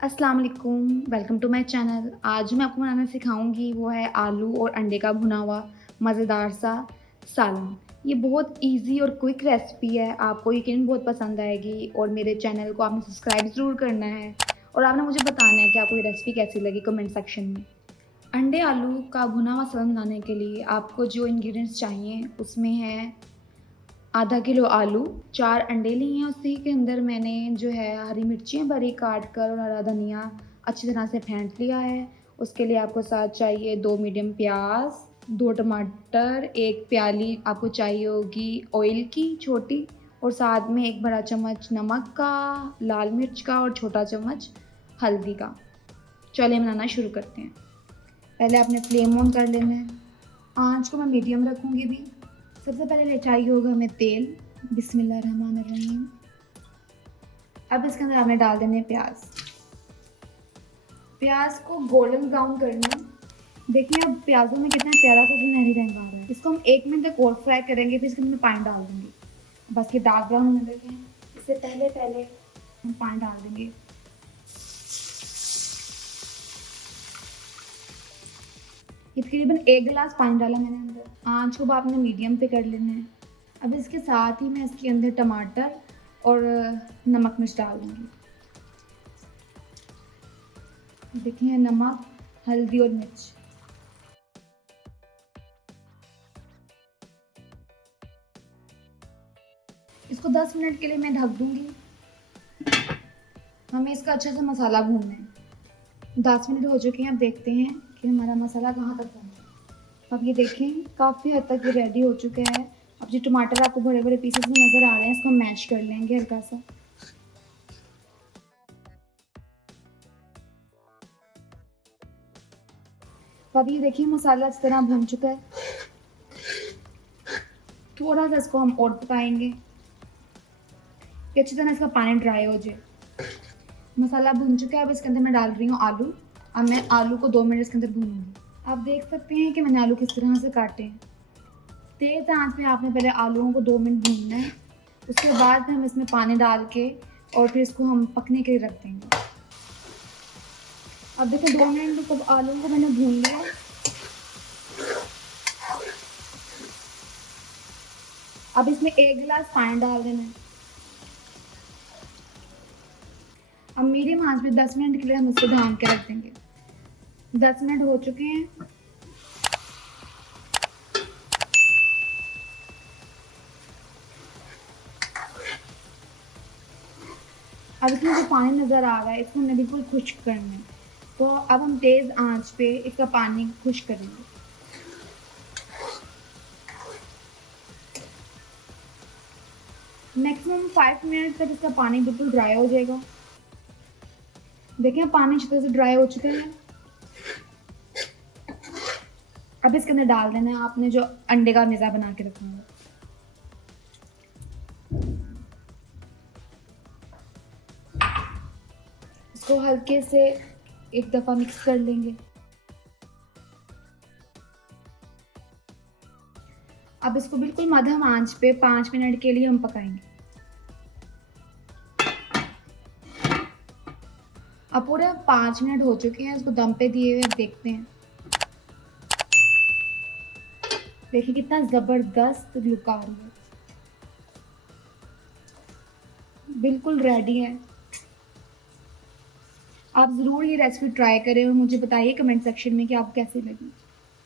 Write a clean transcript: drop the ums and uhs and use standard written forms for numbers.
अस्सलाम वालेकुम, welcome to my channel. आज मैं आपको बनाना सिखाऊंगी वो है आलू और अंडे का भुना हुआ मज़ेदार सा सालन। ये बहुत इजी और क्विक रेसिपी है, आपको यकीनन बहुत पसंद आएगी। और मेरे चैनल को आपने सब्सक्राइब ज़रूर करना है और आपने मुझे बताना है कि आपको ये रेसिपी कैसी लगी कमेंट सेक्शन में। अंडे आलू का भुना हुआ सालन बनाने के लिए आपको जो इंग्रेडिएंट्स चाहिए उसमें है आधा किलो आलू, 4 अंडे लिए हैं। उसी के अंदर मैंने जो है हरी मिर्चियाँ बारीक काट कर और हरा धनिया अच्छी तरह से फेंट लिया है। उसके लिए आपको साथ चाहिए 2 मीडियम प्याज, 2 टमाटर, 1 प्याली आपको चाहिए होगी ऑयल की छोटी, और साथ में 1 बड़ा चम्मच नमक का, लाल मिर्च का और छोटा चम्मच हल्दी का। चलिए बनाना शुरू करते हैं। पहले आपने फ्लेम ऑन कर लेना है, आँच को मैं मीडियम रखूँगी भी। सबसे पहले चाहिए होगा हमें तेल। बिस्मिल्लाहिर्रहमानिर्रहीम। अब इसके अंदर आपने डाल देने प्याज। प्याज को गोल्डन ब्राउन करना है। देखिए अब प्याजों में कितना प्यारा सा सुनहरी रंग आ रहा है। इसको हम 1 मिनट तक और फ्राई करेंगे, फिर इसके अंदर पानी डाल देंगे। बस ये डार्क ब्राउन होने लगे हैं, इससे पहले पहले हम पानी डाल देंगे। ये तकरीबन 1 गिलास पानी डाला मैंने अंदर। आँच को आपने मीडियम पे कर लेना है। अब इसके साथ ही मैं इसके अंदर टमाटर और नमक मिर्च डाल दूँगी। देखिए नमक, हल्दी और मिर्च। इसको 10 मिनट के लिए मैं ढक दूँगी। हमें इसका अच्छे से मसाला भूनना है। 10 मिनट हो चुके हैं, अब देखते हैं कि हमारा मसाला कहाँ तक पहुँचा। अब ये देखें काफ़ी हद तक ये रेडी हो चुका है। अब जो टमाटर आपको बड़े बड़े पीसेस में नज़र आ रहे हैं, इसको मैश कर लेंगे हल्का सा। अब ये देखिए मसाला इस तरह भून चुका है। थोड़ा सा इसको हम और पकाएंगे कि अच्छी तरह इसका पानी ड्राई हो जाए। मसाला भून चुका है, अब इसके अंदर मैं डाल रही हूँ आलू। अब मैं आलू को 2 मिनट इसके अंदर भूनूंगी। आप देख सकते हैं कि मैंने आलू किस तरह से काटे हैं। तेज़ आंच पे आपने पहले आलूओं को 2 मिनट भूनना है, उसके बाद हम इसमें पानी डाल के और फिर इसको हम पकने के लिए रख देंगे। अब देखो 2 मिनट तो आलू को मैंने भून लिया। अब इसमें 1 गिलास पानी डाल देना है। अब मीडियम आंच पे 10 मिनट के लिए हम इसको ढाँप के रख देंगे। 10 मिनट हो चुके हैं। अब इसमें जो पानी नज़र आ रहा है इसको हमने बिल्कुल खुश्क करना है, तो अब हम तेज़ आंच पे इसका पानी खुश्क करेंगे। मैक्सिमम 5 मिनट तक इसका पानी बिल्कुल ड्राई हो जाएगा। देखिए पानी अच्छी तरह से ड्राई हो चुका है। अब इसके अंदर डाल देना है आपने जो अंडे का मिज़ा बना के रखना है। इसको हल्के से एक दफ़ा मिक्स कर लेंगे। अब इसको बिल्कुल मध्यम आंच पे 5 मिनट के लिए हम पकाएंगे। अब पूरे 5 मिनट हो चुके हैं, इसको दम पे दिए हुए देखते हैं। देखिए कितना ज़बरदस्त लुक आ रही है, बिल्कुल रेडी है। आप ज़रूर ये रेसिपी ट्राई करें और मुझे बताइए कमेंट सेक्शन में कि आपको कैसी लगी।